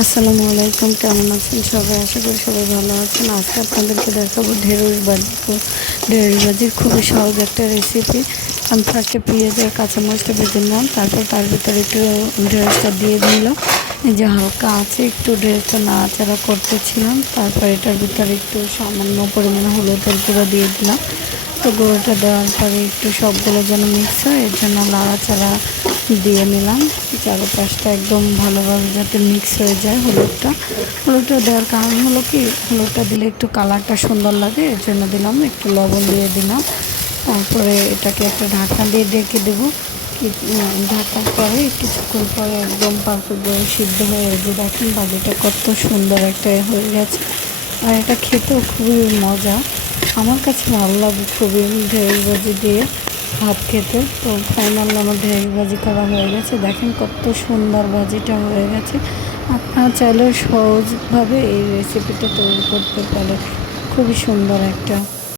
আসসালামু আলাইকুম, কেমন আছেন সবাই? আশা করি সবাই ভালো আছেন। আজকে আপনাদেরকে দেখাবো ঢেঁড়স ভাজির খুবই সহজ একটা রেসিপি। আমি ফার্স্টে পেঁয়াজ আর কাঁচামরিচটা ভেজে নিলাম, তারপর তার ভিতরে একটু ঢেঁড়সটা দিয়ে দিলাম। এই যে হালকা আছে একটু ঢেঁড়সটা নাড়াচাড়া করতেছিলাম, তারপর এটার ভিতরে একটু সামান্য পরিমাণে হলুদের গুঁড়ো দিয়ে দিলাম। তো গুঁড়োটা দেওয়ার পরে একটু সবগুলো যেন মিক্স হয় এর জন্য নাড়াচাড়া দিয়ে নিলাম। চারপাশটা একদম ভালোভাবে যাতে মিক্স হয়ে যায়। হলুদটা দেওয়ার কারণ হলো কি, হলুদটা দিলে একটু কালারটা সুন্দর লাগে, এর জন্য দিলাম। একটু লবণ দিয়ে দিলাম, তারপরে এটাকে একটা ঢাকনা দিয়ে ডেকে দেবো। ঢাকার পরে কিছুক্ষণ পরে একদম পারফেক্টভাবে সিদ্ধ হয়ে যে দেখেন ভাজিটা কত সুন্দর একটা হয়ে গেছে। আর এটা খেতেও খুবই মজা, আমার কাছে ভালো লাগে খুবই ঢেঁড়স ভাজি দিয়ে ভাত খেতে। তো ফাইনালি আমার ঢেঁড়স ভাজি করা হয়ে গেছে, দেখেন কত সুন্দর ভাজিটা হয়ে গেছে। আপনারা চাইলেও সহজভাবে এই রেসিপিটা তৈরি করতে পারেন, খুবই সুন্দর একটা